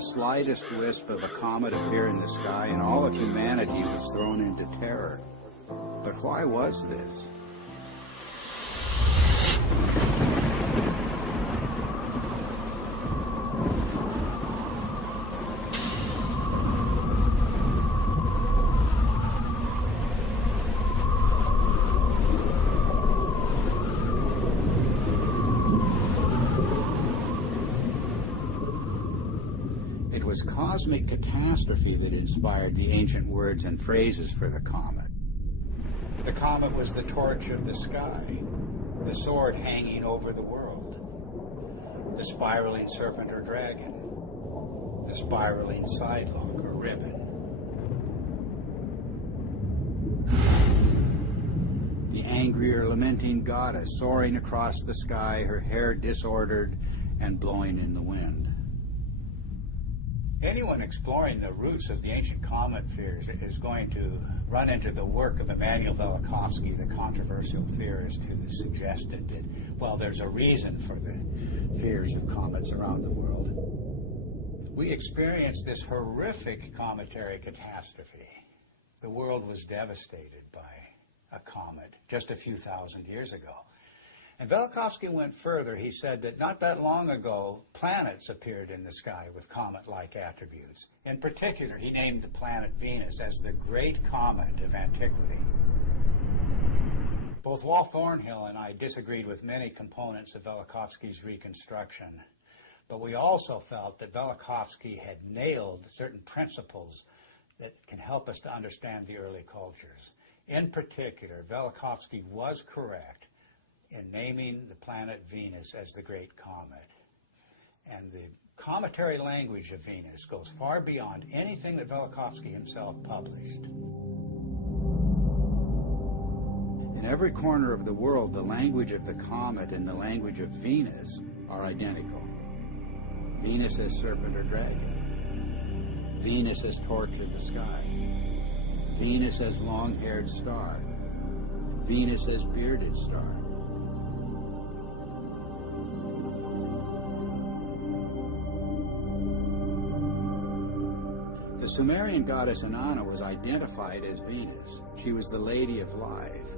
the slightest wisp of a comet appear in the sky, and all of humanity was thrown into terror. But why was this? It was cosmic catastrophe that inspired the ancient words and phrases for the comet. The comet was the torch of the sky, the sword hanging over the world, the spiraling serpent or dragon, the spiraling sidelock or ribbon. The angry or lamenting goddess soaring across the sky, her hair disordered and blowing in the wind. Anyone exploring the roots of the ancient comet fears is going to run into the work of Immanuel Velikovsky, the controversial theorist who suggested that, well, there's a reason for the fears of comets around the world. We experienced this horrific cometary catastrophe. The world was devastated by a comet just a few thousand years ago. And Velikovsky went further. He said that not that long ago, planets appeared in the sky with comet-like attributes. In particular, he named the planet Venus as the great comet of antiquity. Both Walt Thornhill and I disagreed with many components of Velikovsky's reconstruction, but we also felt that Velikovsky had nailed certain principles that can help us to understand the early cultures. In particular, Velikovsky was correct in naming the planet Venus as the great comet. And the cometary language of Venus goes far beyond anything that Velikovsky himself published. In every corner of the world, the language of the comet and the language of Venus are identical. Venus as serpent or dragon. Venus as torch of the sky. Venus as long-haired star. Venus as bearded star. The Sumerian goddess Inanna was identified as Venus. She was the Lady of Life.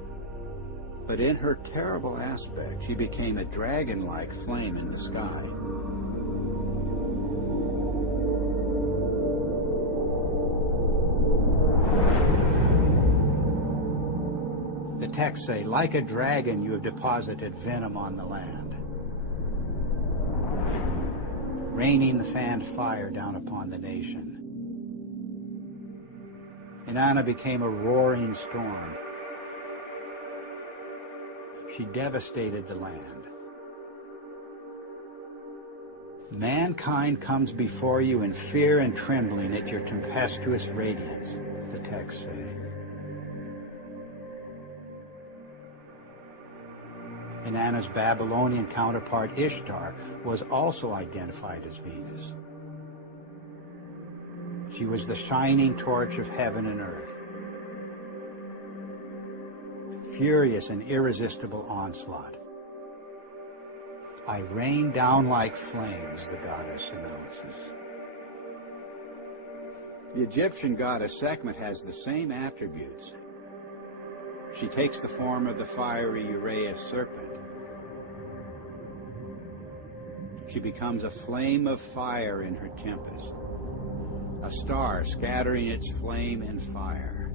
But in her terrible aspect, she became a dragon-like flame in the sky. The texts say, like a dragon, you have deposited venom on the land, raining the fanned fire down upon the nation. Inanna became a roaring storm. She devastated the land. Mankind comes before you in fear and trembling at your tempestuous radiance, the texts say. Inanna's Babylonian counterpart Ishtar was also identified as Venus. She was the shining torch of heaven and earth. Furious and irresistible onslaught. I rain down like flames, the goddess announces. The Egyptian goddess Sekhmet has the same attributes. She takes the form of the fiery Uraeus serpent. She becomes a flame of fire in her tempest, a star scattering its flame and fire.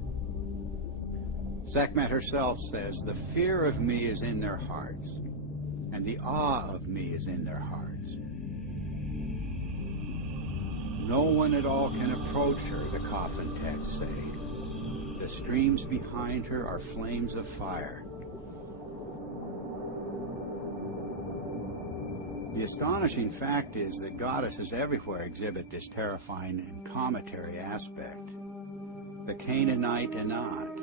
Sekhmet herself says, the fear of me is in their hearts, and the awe of me is in their hearts. No one at all can approach her, the coffin texts say. The streams behind her are flames of fire. The astonishing fact is that goddesses everywhere exhibit this terrifying and cometary aspect. The Canaanite Anat,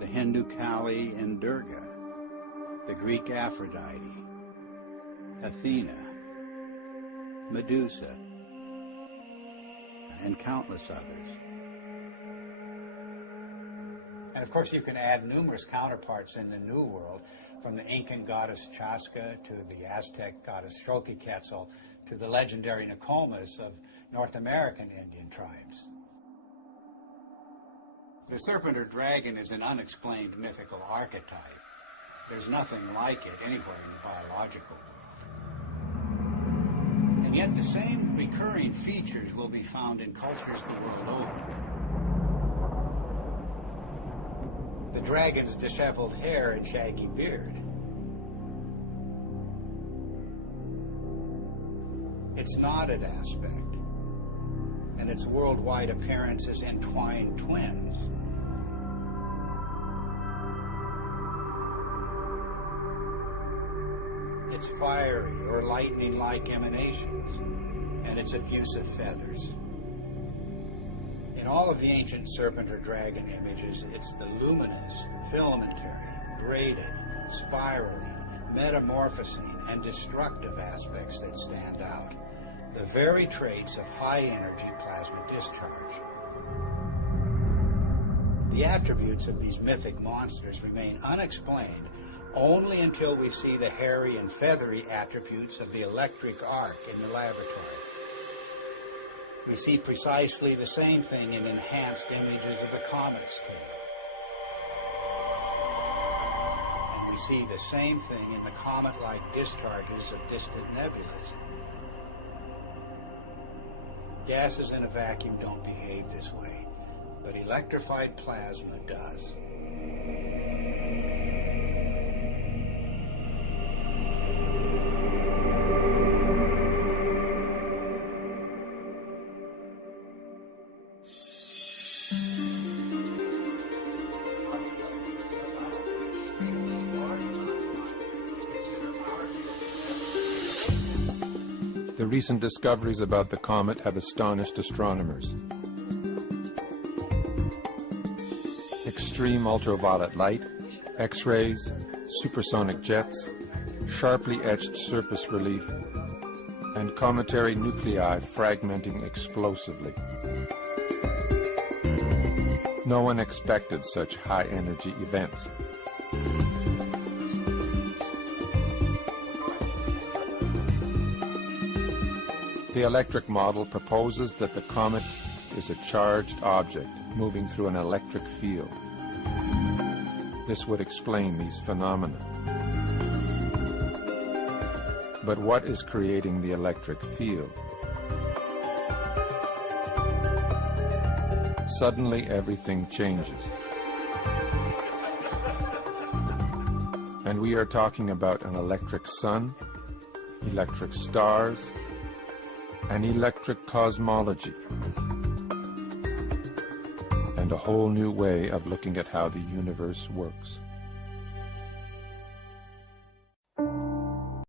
the Hindu Kali and Durga, the Greek Aphrodite, Athena, Medusa, and countless others. And of course you can add numerous counterparts in the New World, from the Incan goddess Chaska to the Aztec goddess Xochiquetzal to the legendary Nokomis of North American Indian tribes. The serpent or dragon is an unexplained mythical archetype. There's nothing like it anywhere in the biological world. And yet the same recurring features will be found in cultures the world over. The dragon's disheveled hair and shaggy beard. Its knotted aspect, and its worldwide appearance as entwined twins. Its fiery or lightning-like emanations, and its effusive feathers. In all of the ancient serpent or dragon images, it's the luminous, filamentary, braided, spiraling, metamorphosing, and destructive aspects that stand out. The very traits of high-energy plasma discharge. The attributes of these mythic monsters remain unexplained only until we see the hairy and feathery attributes of the electric arc in the laboratory. We see precisely the same thing in enhanced images of the comet's tail. And we see the same thing in the comet-like discharges of distant nebulas. Gases in a vacuum don't behave this way, but electrified plasma does. The recent discoveries about the comet have astonished astronomers. Extreme ultraviolet light, X-rays, supersonic jets, sharply etched surface relief, and cometary nuclei fragmenting explosively. No one expected such high-energy events. The electric model proposes that the comet is a charged object moving through an electric field. This would explain these phenomena. But what is creating the electric field? Suddenly, everything changes. And we are talking about an electric sun, electric stars, an electric cosmology, and a whole new way of looking at how the universe works.